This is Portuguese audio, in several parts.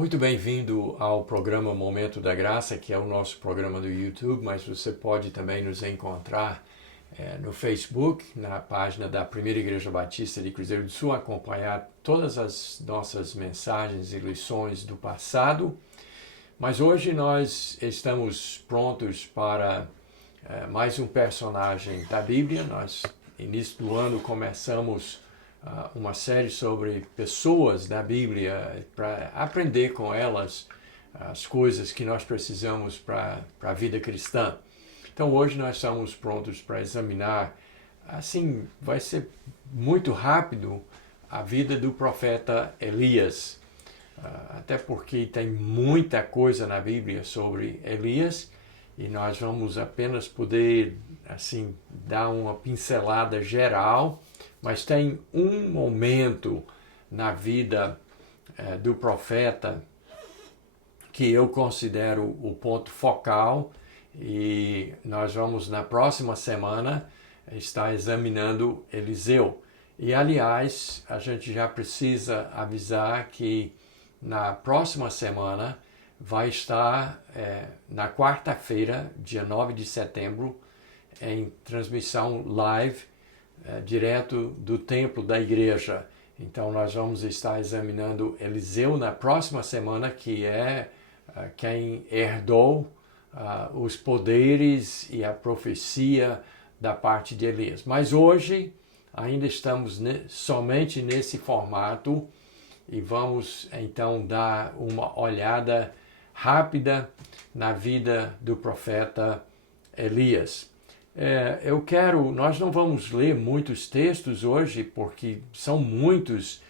Muito bem-vindo ao programa Momento da Graça, que é o nosso programa do YouTube, mas você pode também nos encontrar no Facebook, na página da Primeira Igreja Batista de Cruzeiro do Sul, acompanhar todas as nossas mensagens e lições do passado. Mas hoje nós estamos prontos para mais um personagem da Bíblia. Nós, início do ano, começamos uma série sobre pessoas da Bíblia para aprender com elas as coisas que nós precisamos para a vida cristã. Então hoje nós estamos prontos para examinar, assim, vai ser muito rápido, a vida do profeta Elias. Até porque tem muita coisa na Bíblia sobre Elias e nós vamos apenas poder, assim, dar uma pincelada geral, mas tem um momento na vida do profeta que eu considero o ponto focal e nós vamos na próxima semana estar examinando Eliseu. E aliás, a gente já precisa avisar que na próxima semana vai estar na quarta-feira, dia 9 de setembro, em transmissão live, direto do templo da igreja. Então nós vamos estar examinando Eliseu na próxima semana, que é quem herdou os poderes e a profecia da parte de Elias. Mas hoje ainda estamos somente nesse formato e vamos então dar uma olhada rápida na vida do profeta Elias. Nós não vamos ler muitos textos hoje, porque são muitos,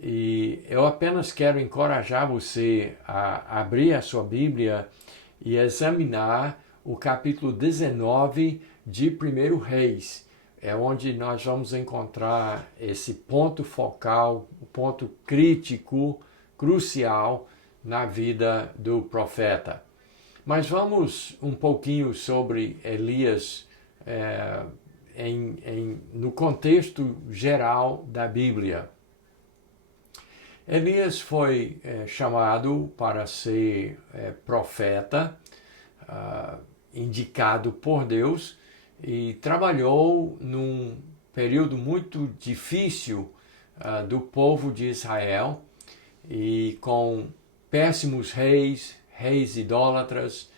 e eu apenas quero encorajar você a abrir a sua Bíblia e examinar o capítulo 19 de 1 Reis. É onde nós vamos encontrar esse ponto focal, o ponto crítico, crucial na vida do profeta. Mas vamos um pouquinho sobre Elias no contexto geral da Bíblia. Elias foi chamado para ser profeta, indicado por Deus, e trabalhou num período muito difícil do povo de Israel, e com péssimos reis idólatras,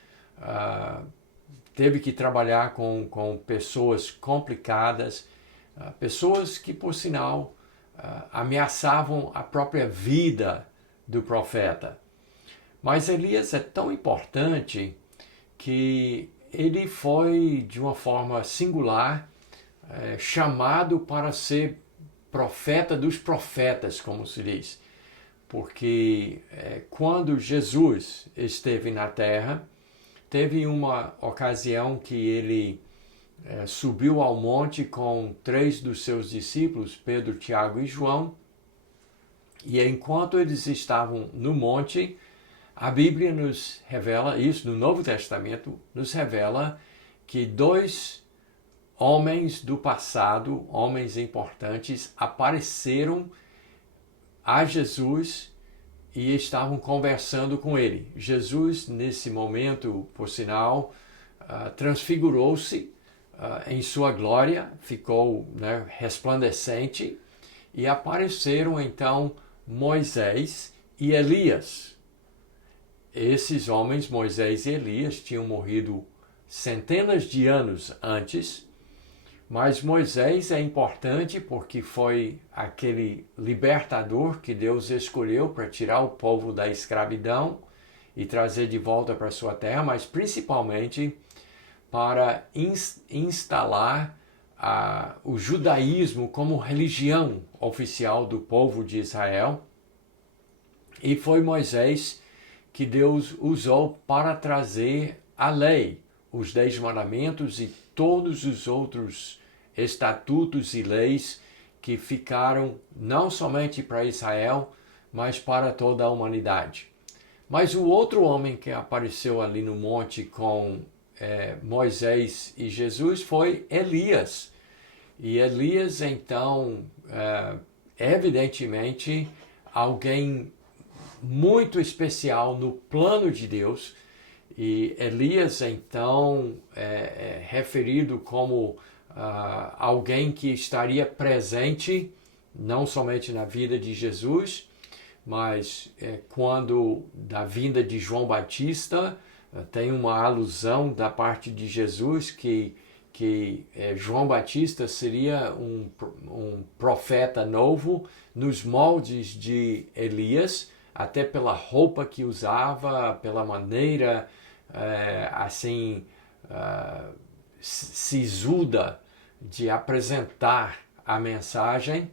teve que trabalhar com pessoas complicadas, pessoas que, por sinal, ameaçavam a própria vida do profeta. Mas Elias é tão importante que ele foi, de uma forma singular, chamado para ser profeta dos profetas, como se diz. Porque quando Jesus esteve na terra, teve uma ocasião que ele subiu ao monte com 3 dos seus discípulos, Pedro, Tiago e João, e enquanto eles estavam no monte, a Bíblia nos revela, isso no Novo Testamento, nos revela que 2 homens do passado, homens importantes, apareceram a Jesus e estavam conversando com ele. Jesus, nesse momento, por sinal, transfigurou-se em sua glória, ficou resplandecente, e apareceram então Moisés e Elias. Esses homens, Moisés e Elias, tinham morrido centenas de anos antes, mas Moisés é importante porque foi aquele libertador que Deus escolheu para tirar o povo da escravidão e trazer de volta para sua terra, mas principalmente para instalar o judaísmo como religião oficial do povo de Israel. E foi Moisés que Deus usou para trazer a lei, os 10 mandamentos e todos os outros estatutos e leis que ficaram não somente para Israel, mas para toda a humanidade. Mas o outro homem que apareceu ali no monte com Moisés e Jesus foi Elias. E Elias, então, evidentemente, alguém muito especial no plano de Deus. E Elias, então, é referido como alguém que estaria presente, não somente na vida de Jesus, mas quando da vinda de João Batista, tem uma alusão da parte de Jesus que João Batista seria um profeta novo nos moldes de Elias, até pela roupa que usava, pela maneira assim sisuda de apresentar a mensagem.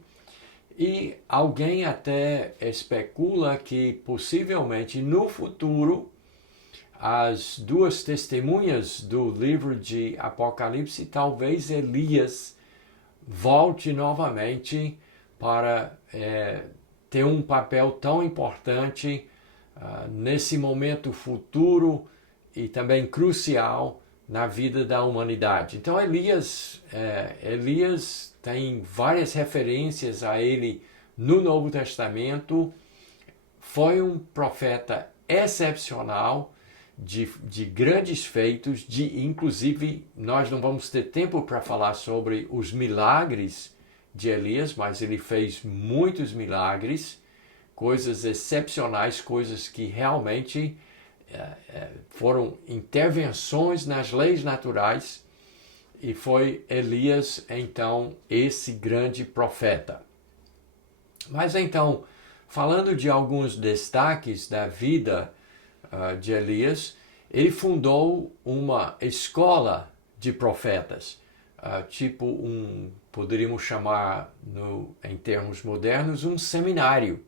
E alguém até especula que possivelmente no futuro as duas testemunhas do livro de Apocalipse, talvez Elias volte novamente para ter um papel tão importante nesse momento futuro e também crucial na vida da humanidade. Então Elias tem várias referências a ele no Novo Testamento. Foi um profeta excepcional, de grandes feitos, inclusive nós não vamos ter tempo para falar sobre os milagres de Elias, mas ele fez muitos milagres, coisas excepcionais, coisas que realmente foram intervenções nas leis naturais, e foi Elias, então, esse grande profeta. Mas então, falando de alguns destaques da vida de Elias, ele fundou uma escola de profetas, tipo poderíamos chamar em termos modernos, um seminário,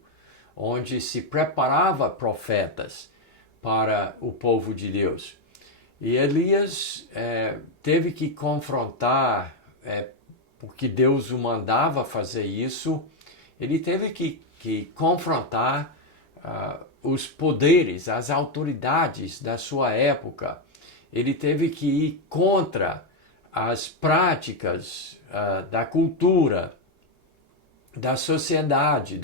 onde se preparava profetas para o povo de Deus. E Elias teve que confrontar, porque Deus o mandava fazer isso, ele teve que confrontar os poderes, as autoridades da sua época. Ele teve que ir contra as práticas da cultura, da sociedade,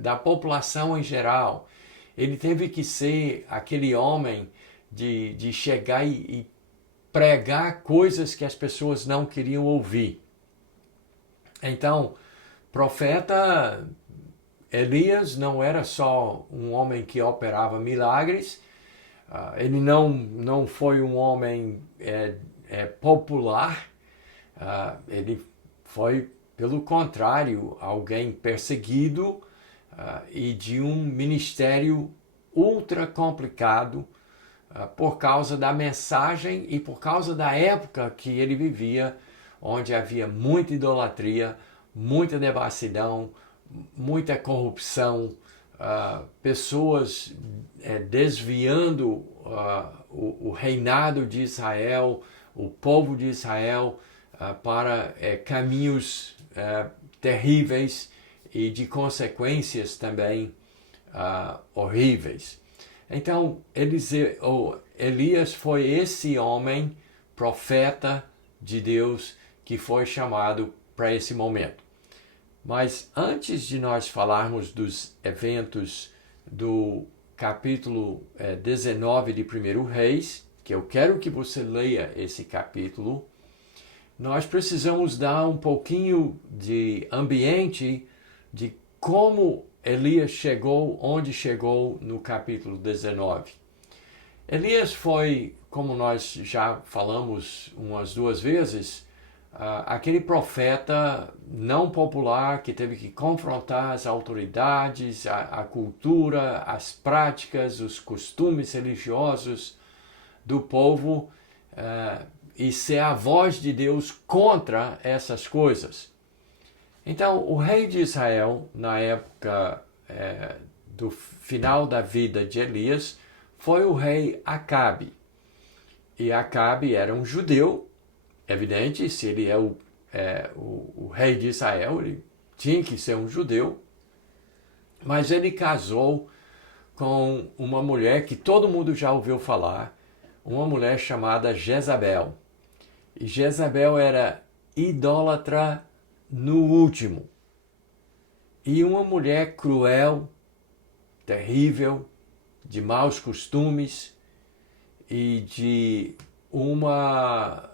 da população em geral. Ele teve que ser aquele homem de chegar e pregar coisas que as pessoas não queriam ouvir. Então, profeta Elias não era só um homem que operava milagres, ele não foi um homem popular, ele foi, pelo contrário, alguém perseguido e de um ministério ultra complicado por causa da mensagem e por causa da época que ele vivia, onde havia muita idolatria, muita devassidão, muita corrupção, pessoas desviando o reinado de Israel, o povo de Israel, para caminhos terríveis e de consequências também horríveis. Então, Elias foi esse homem, profeta de Deus, que foi chamado para esse momento. Mas antes de nós falarmos dos eventos do capítulo 19 de 1 Reis, que eu quero que você leia esse capítulo, nós precisamos dar um pouquinho de ambiente de como Elias chegou onde chegou no capítulo 19. Elias foi, como nós já falamos umas duas vezes, aquele profeta não popular que teve que confrontar as autoridades, a cultura, as práticas, os costumes religiosos do povo e ser a voz de Deus contra essas coisas. Então, o rei de Israel, na época do final da vida de Elias, foi o rei Acabe. E Acabe era um judeu, evidente, se ele o rei de Israel, ele tinha que ser um judeu, mas ele casou com uma mulher que todo mundo já ouviu falar, uma mulher chamada Jezabel. E Jezabel era idólatra no último. E uma mulher cruel, terrível, de maus costumes e de uma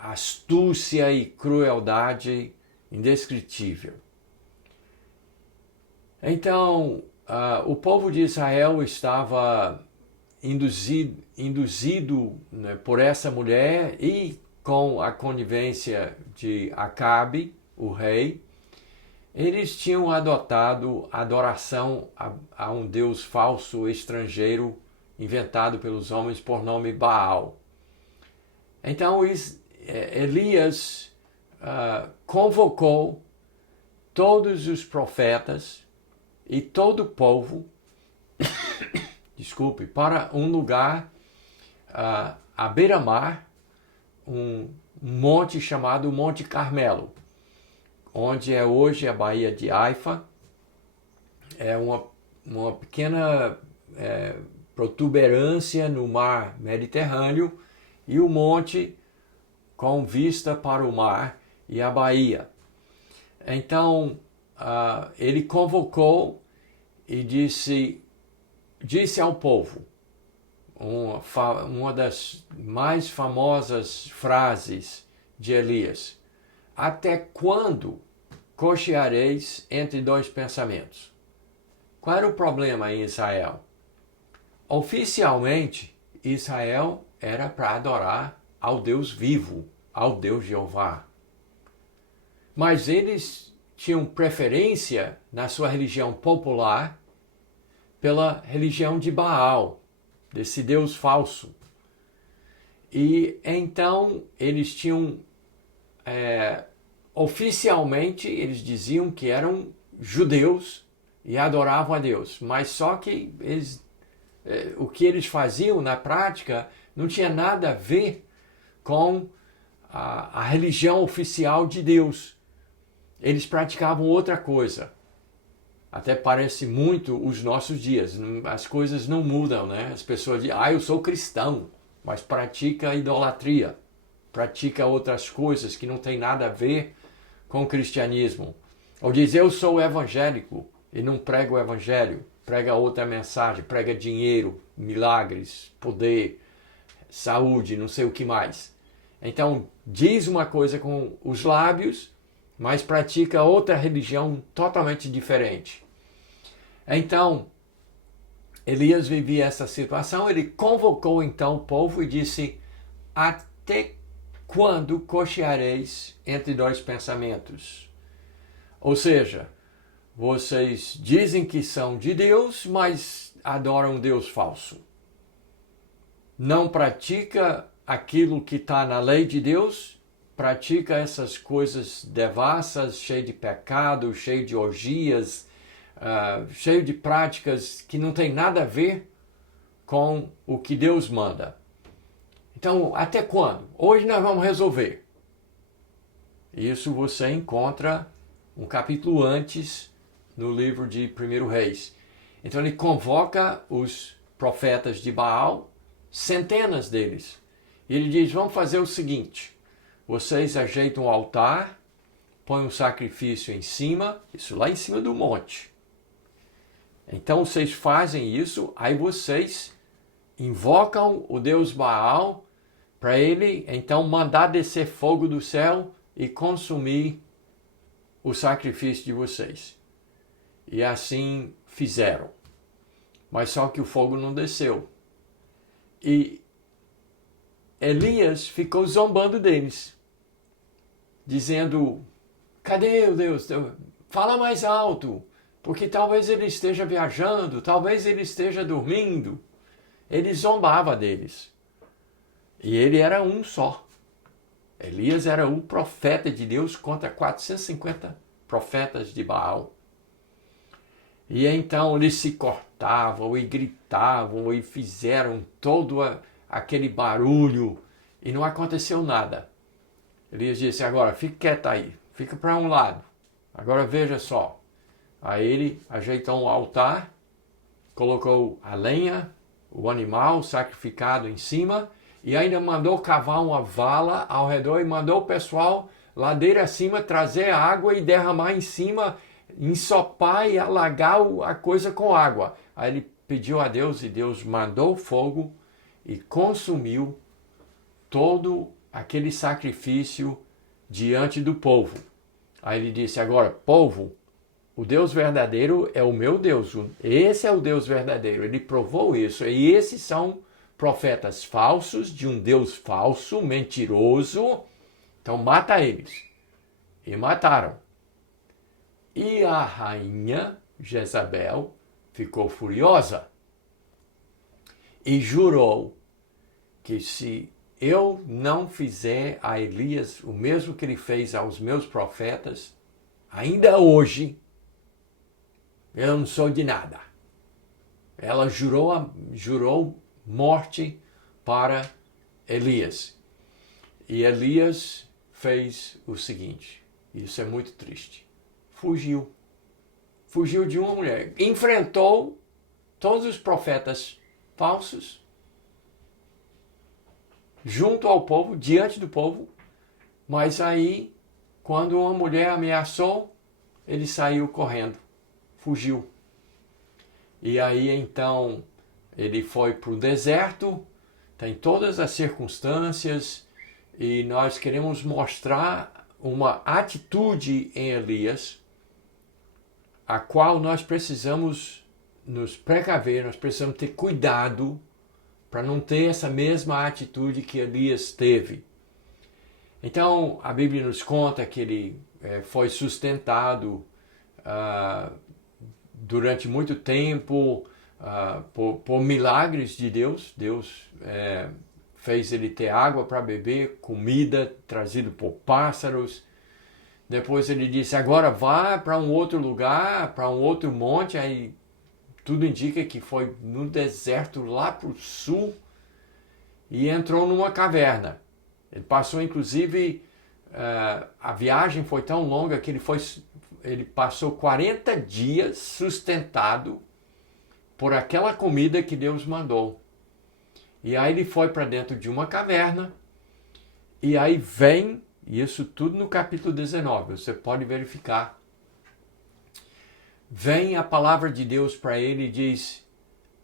astúcia e crueldade indescritível. Então, o povo de Israel estava induzido, né, por essa mulher e com a conivência de Acabe, o rei. Eles tinham adotado a adoração a um deus falso estrangeiro inventado pelos homens por nome Baal. Então Elias convocou todos os profetas e todo o povo, desculpe, para um lugar à beira-mar, um monte chamado Monte Carmelo, onde é hoje a Baía de Haifa. É uma pequena protuberância no mar Mediterrâneo e o monte com vista para o mar e a baía. Então, ele convocou e disse ao povo, uma das mais famosas frases de Elias: até quando cocheareis entre dois pensamentos? Qual era o problema em Israel? Oficialmente, Israel era para adorar ao Deus vivo, ao Deus Jeová. Mas eles tinham preferência na sua religião popular pela religião de Baal, desse Deus falso. E então eles tinham, oficialmente, eles diziam que eram judeus e adoravam a Deus, mas só que o que eles faziam na prática não tinha nada a ver com a religião oficial de Deus. Eles praticavam outra coisa. Até parece muito os nossos dias. As coisas não mudam, né? As pessoas dizem, eu sou cristão, mas pratica idolatria, pratica outras coisas que não tem nada a ver com o cristianismo. Ou diz, eu sou evangélico e não prega o evangelho, prega outra mensagem, prega dinheiro, milagres, poder, saúde, não sei o que mais. Então, diz uma coisa com os lábios, mas pratica outra religião totalmente diferente. Então, Elias vivia essa situação, ele convocou então o povo e disse, até quando cocheareis entre dois pensamentos? Ou seja, vocês dizem que são de Deus, mas adoram um Deus falso. Não pratica aquilo que está na lei de Deus, pratica essas coisas devassas, cheio de pecado, cheio de orgias, cheio de práticas que não tem nada a ver com o que Deus manda. Então, até quando? Hoje nós vamos resolver. Isso você encontra um capítulo antes no livro de 1 Reis. Então ele convoca os profetas de Baal, centenas deles. E ele diz, vamos fazer o seguinte, vocês ajeitam o altar, põem um sacrifício em cima, isso lá em cima do monte. Então vocês fazem isso, aí vocês invocam o Deus Baal para ele então mandar descer fogo do céu e consumir o sacrifício de vocês. E assim fizeram. Mas só que o fogo não desceu. E Elias ficou zombando deles, dizendo, cadê o Deus? Fala mais alto, porque talvez ele esteja viajando, talvez ele esteja dormindo. Ele zombava deles. E ele era um só. Elias era o profeta de Deus contra 450 profetas de Baal. E então eles se cortavam e gritavam e fizeram todo aquele barulho e não aconteceu nada. Elias disse, agora fique quieto aí, fica para um lado, agora veja só. Aí ele ajeitou um altar, colocou a lenha, o animal sacrificado em cima e ainda mandou cavar uma vala ao redor e mandou o pessoal ladeira acima trazer água e derramar em cima ensopar e alagar a coisa com água. Aí ele pediu a Deus e Deus mandou fogo e consumiu todo aquele sacrifício diante do povo. Aí ele disse, agora, povo, o Deus verdadeiro é o meu Deus. Esse é o Deus verdadeiro. Ele provou isso. E esses são profetas falsos, de um Deus falso, mentiroso. Então mata eles. E mataram. E a rainha Jezabel ficou furiosa e jurou que se eu não fizer a Elias o mesmo que ele fez aos meus profetas, ainda hoje, eu não sou de nada. Ela jurou morte para Elias. E Elias fez o seguinte, isso é muito triste, fugiu de uma mulher, enfrentou todos os profetas falsos, junto ao povo, diante do povo, mas aí, quando uma mulher ameaçou, ele saiu correndo, fugiu. E aí, então, ele foi para o deserto, tem todas as circunstâncias, e nós queremos mostrar uma atitude em Elias, a qual nós precisamos nos precaver, nós precisamos ter cuidado para não ter essa mesma atitude que Elias teve. Então, a Bíblia nos conta que ele foi sustentado durante muito tempo por milagres de Deus. Deus fez ele ter água para beber, comida trazido por pássaros. Depois ele disse, agora vá para um outro lugar, para um outro monte. Aí tudo indica que foi no deserto lá para o sul e entrou numa caverna. Ele passou, inclusive, a viagem foi tão longa que ele passou 40 dias sustentado por aquela comida que Deus mandou. E aí ele foi para dentro de uma caverna e aí vem, isso tudo no capítulo 19, você pode verificar. Vem a palavra de Deus para ele e diz,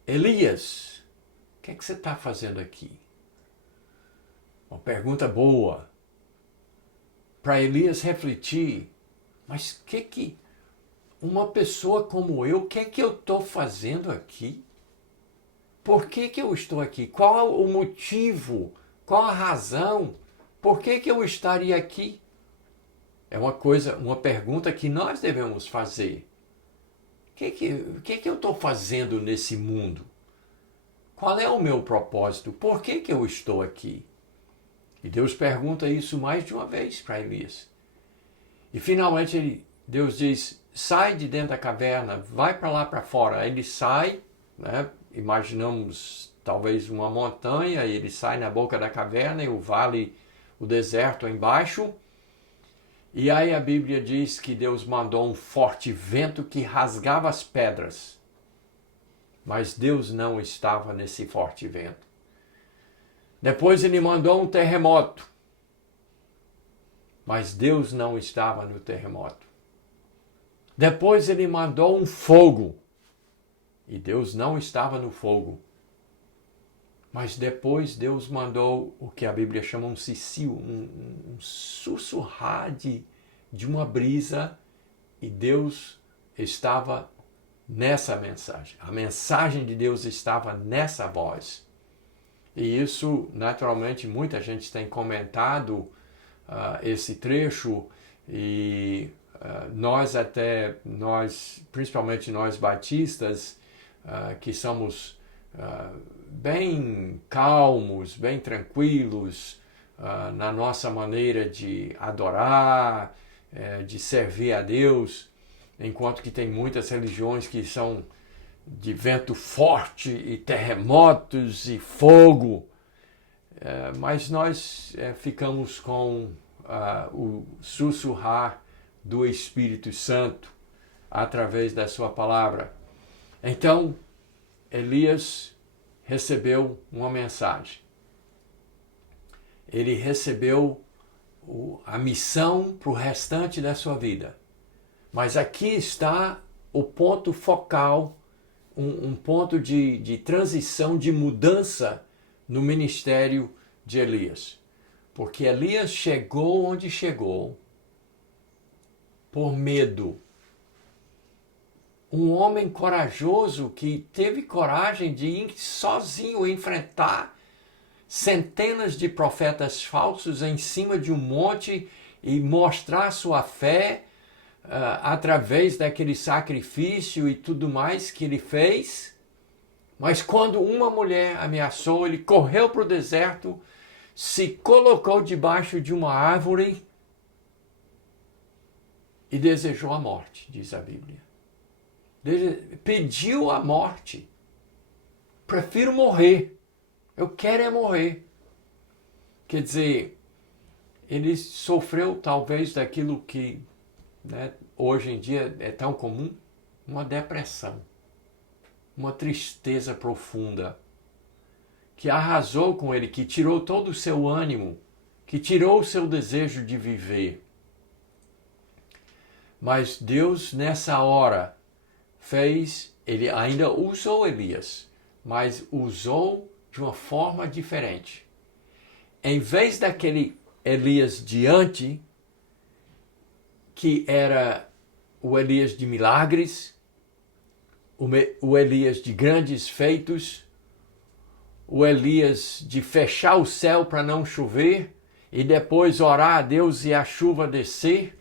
Elias, o que é que você está fazendo aqui? Uma pergunta boa. Para Elias refletir, mas que uma pessoa como eu, o que é que eu estou fazendo aqui? Por que eu estou aqui? Qual é o motivo? Qual a razão? Por que eu estaria aqui? É uma pergunta que nós devemos fazer. O que eu estou fazendo nesse mundo? Qual é o meu propósito? Por que eu estou aqui? E Deus pergunta isso mais de uma vez para Elias. E finalmente Deus diz, sai de dentro da caverna, vai para lá para fora. Aí ele sai, né? Imaginamos talvez uma montanha, e ele sai na boca da caverna e o vale, o deserto embaixo. E aí a Bíblia diz que Deus mandou um forte vento que rasgava as pedras. Mas Deus não estava nesse forte vento. Depois ele mandou um terremoto. Mas Deus não estava no terremoto. Depois ele mandou um fogo. E Deus não estava no fogo. Mas depois Deus mandou o que a Bíblia chama um cicio, um sussurrar de uma brisa, e Deus estava nessa mensagem. A mensagem de Deus estava nessa voz. E isso, naturalmente, muita gente tem comentado esse trecho, e nós, principalmente nós batistas, que somos bem calmos, bem tranquilos na nossa maneira de adorar, de servir a Deus, enquanto que tem muitas religiões que são de vento forte e terremotos e fogo, mas nós ficamos com o sussurrar do Espírito Santo através da sua palavra. Então, Elias recebeu uma mensagem. Ele recebeu a missão para o restante da sua vida. Mas aqui está o ponto focal, um ponto de transição, de mudança no ministério de Elias. Porque Elias chegou onde chegou por medo. Um homem corajoso que teve coragem de ir sozinho enfrentar centenas de profetas falsos em cima de um monte e mostrar sua fé através daquele sacrifício e tudo mais que ele fez. Mas quando uma mulher ameaçou, ele correu para o deserto, se colocou debaixo de uma árvore e desejou a morte, diz a Bíblia. Pediu a morte. Prefiro morrer. Eu quero é morrer. Quer dizer, ele sofreu talvez daquilo que, né, hoje em dia é tão comum, uma depressão, uma tristeza profunda, que arrasou com ele, que tirou todo o seu ânimo, que tirou o seu desejo de viver. Mas Deus, nessa hora, ele ainda usou Elias, mas usou de uma forma diferente. Em vez daquele Elias diante, que era o Elias de milagres, o Elias de grandes feitos, o Elias de fechar o céu para não chover e depois orar a Deus e a chuva descer,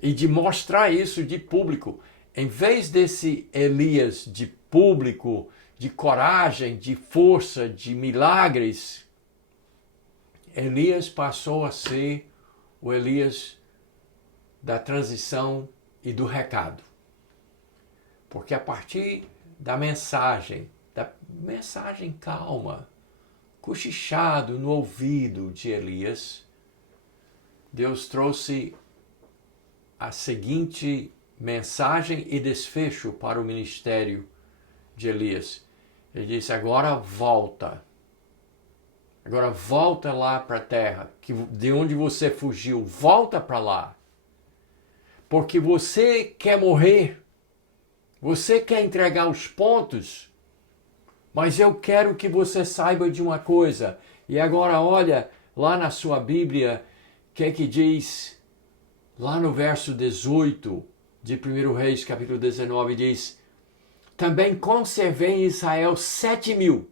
e de mostrar isso de público. Em vez desse Elias de público, de coragem, de força, de milagres, Elias passou a ser o Elias da transição e do recado. Porque a partir da mensagem calma, cochichado no ouvido de Elias, Deus trouxe a seguinte mensagem e desfecho para o ministério de Elias. Ele disse: agora volta lá para a terra, de onde você fugiu, volta para lá. Porque você quer morrer, você quer entregar os pontos, mas eu quero que você saiba de uma coisa. E agora olha lá na sua Bíblia, o que é que diz, lá no verso 18 de 1 Reis, capítulo 19, diz: também conservei em Israel 7.000,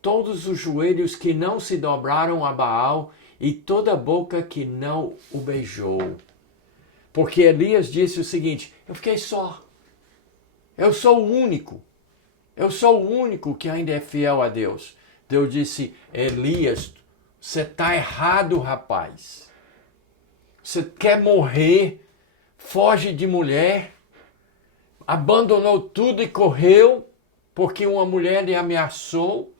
todos os joelhos que não se dobraram a Baal e toda a boca que não o beijou. Porque Elias disse o seguinte: eu fiquei só. Eu sou o único. Eu sou o único que ainda é fiel a Deus. Deus disse: Elias, você está errado, rapaz. Você quer morrer, foge de mulher, abandonou tudo e correu porque uma mulher lhe ameaçou.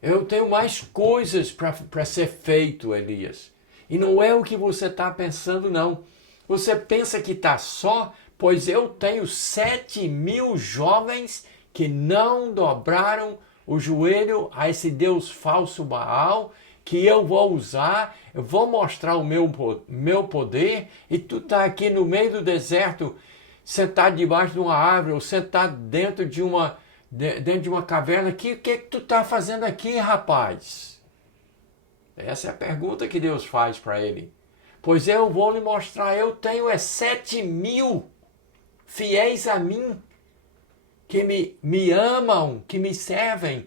Eu tenho mais coisas para ser feito, Elias. E não é o que você está pensando, não. Você pensa que está só, pois eu tenho 7.000 jovens que não dobraram o joelho a esse Deus falso Baal, que eu vou usar, eu vou mostrar o meu poder, e tu está aqui no meio do deserto, sentado debaixo de uma árvore, ou sentado dentro de uma caverna. O que tu está fazendo aqui, rapaz? Essa é a pergunta que Deus faz para ele. Pois eu vou lhe mostrar, eu tenho 7.000 fiéis a mim, que me amam, que me servem,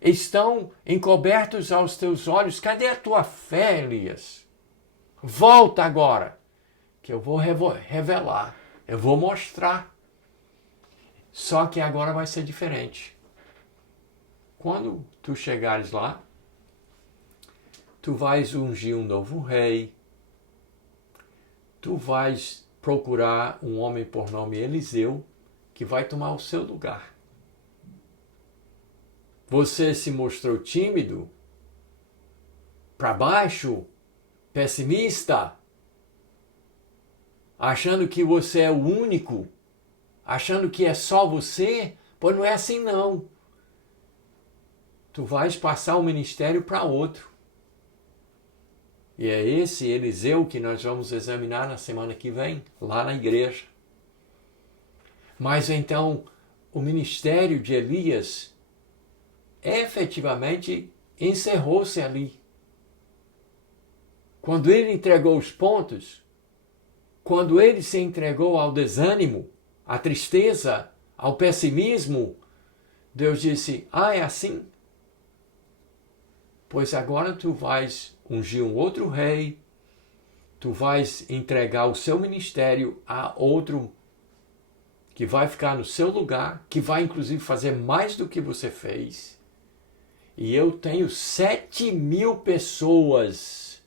estão encobertos aos teus olhos. Cadê a tua fé, Elias? Volta agora, que eu vou revelar, eu vou mostrar. Só que agora vai ser diferente. Quando tu chegares lá, tu vais ungir um novo rei, tu vais procurar um homem por nome Eliseu, que vai tomar o seu lugar. Você se mostrou tímido, para baixo, pessimista, achando que você é o único, achando que é só você, pois não é assim não. Tu vais passar o ministério para outro. E é esse Eliseu que nós vamos examinar na semana que vem, lá na igreja. Mas então, o ministério de Elias efetivamente encerrou-se ali. Quando ele entregou os pontos, quando ele se entregou ao desânimo, à tristeza, ao pessimismo, Deus disse: é assim? Pois agora tu vais ungir um outro rei, tu vais entregar o seu ministério a outro que vai ficar no seu lugar, que vai inclusive fazer mais do que você fez. E eu tenho 7.000 pessoas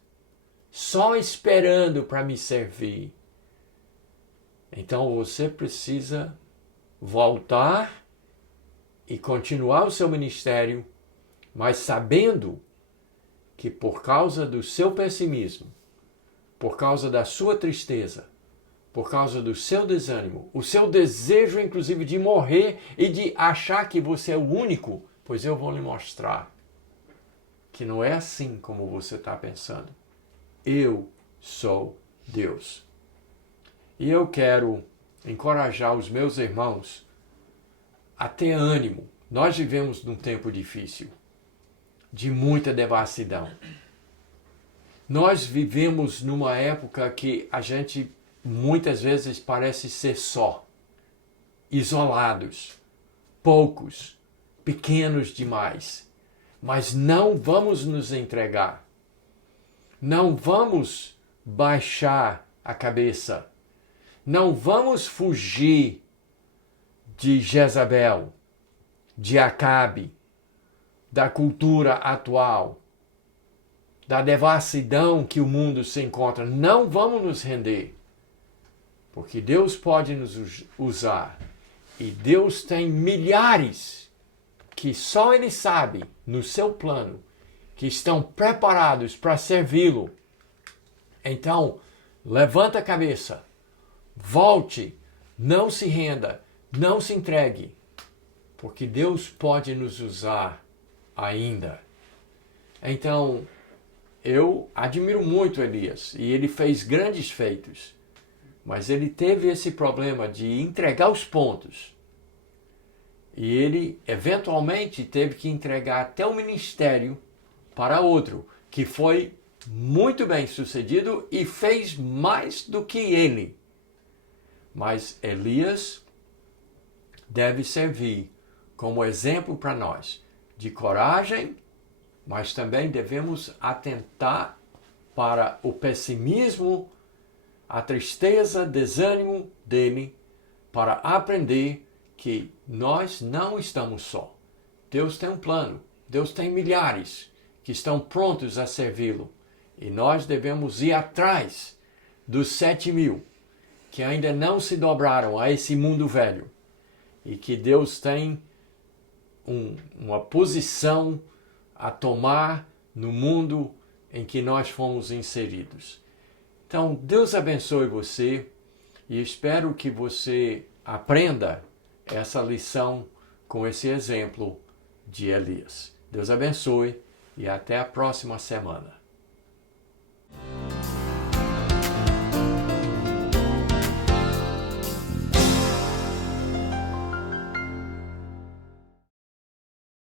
só esperando para me servir. Então você precisa voltar e continuar o seu ministério, mas sabendo que por causa do seu pessimismo, por causa da sua tristeza, por causa do seu desânimo, o seu desejo inclusive de morrer e de achar que você é o único, pois eu vou lhe mostrar que não é assim como você está pensando. Eu sou Deus. E eu quero encorajar os meus irmãos a ter ânimo. Nós vivemos num tempo difícil, de muita devassidão. Nós vivemos numa época que a gente muitas vezes parece ser só, isolados, poucos, pequenos demais. Mas não vamos nos entregar. Não vamos baixar a cabeça. Não vamos fugir de Jezabel, de Acabe, da cultura atual, da devassidão que o mundo se encontra. Não vamos nos render, porque Deus pode nos usar. E Deus tem milhares que só Ele sabe, no seu plano, que estão preparados para servi-lo. Então, levanta a cabeça, volte, não se renda, não se entregue, porque Deus pode nos usar ainda. Então, eu admiro muito Elias, e ele fez grandes feitos, mas ele teve esse problema de entregar os pontos. E ele, eventualmente, teve que entregar até o ministério para outro, que foi muito bem sucedido e fez mais do que ele. Mas Elias deve servir como exemplo para nós de coragem, mas também devemos atentar para o pessimismo, a tristeza, desânimo dele, para aprender que nós não estamos só. Deus tem um plano, Deus tem milhares que estão prontos a servi-lo. E nós devemos ir atrás dos 7.000 que ainda não se dobraram a esse mundo velho. E que Deus tem uma posição a tomar no mundo em que nós fomos inseridos. Então, Deus abençoe você e espero que você aprenda essa lição com esse exemplo de Elias. Deus abençoe e até a próxima semana.